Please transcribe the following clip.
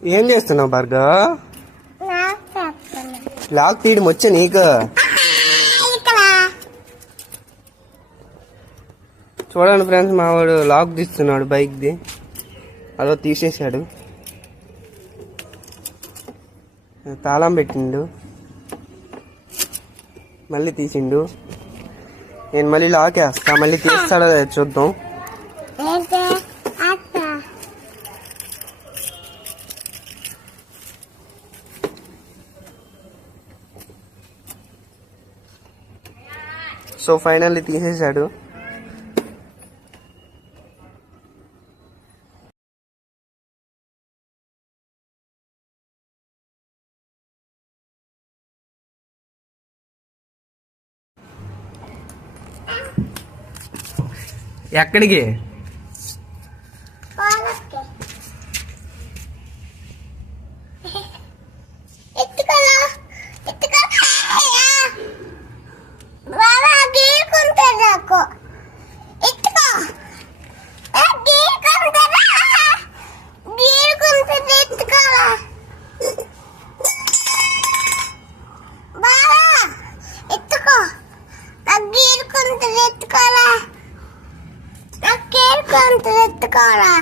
ఏం చేస్తున్నావు భార్గవ్? లాక్ తీయడం వచ్చా నీకు? చూడండి ఫ్రెండ్స్, మా వాడు లాక్ తీస్తున్నాడు బైక్ది. అదో తీసేసాడు, తాళం పెట్టిండు, మళ్ళీ తీసిండు. నేను మళ్ళీ లాక్ వేస్తా, మళ్ళీ తీస్తాడో చూద్దాం. సో ఫైనల్లీ తీసేశాడు. ఎక్కడికి? Eత్తుకోరా